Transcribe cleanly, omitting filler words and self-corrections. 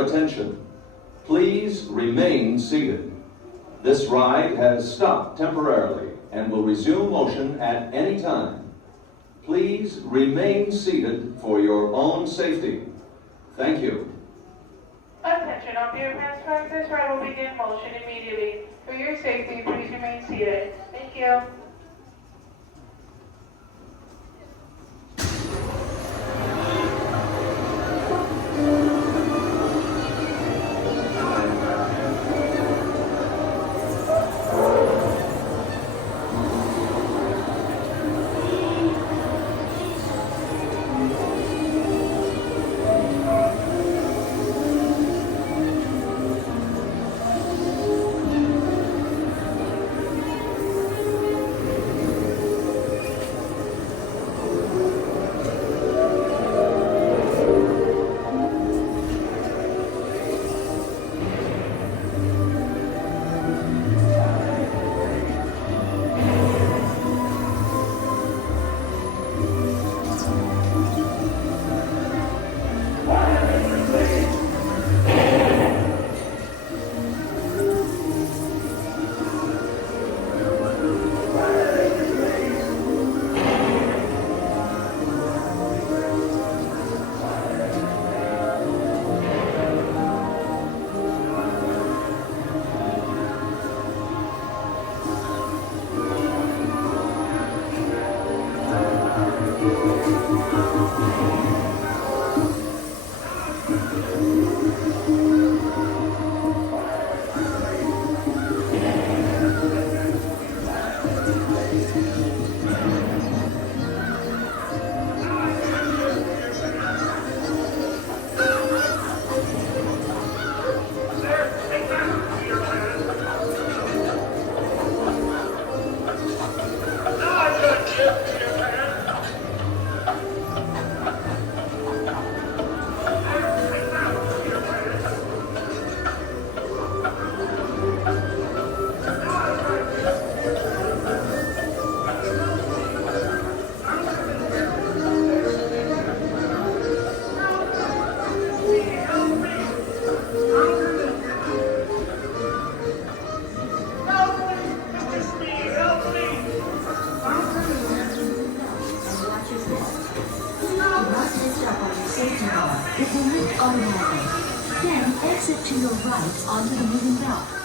your attention. Please remain seated. This ride has stopped temporarily and will resume motion at any time. Please remain seated for your own safety. Thank you. Attention, all dear passengers, this ride will begin motion immediately. For your safety, please remain seated. Thank you. It will lift automatically. Then exit to your right onto the moving belt.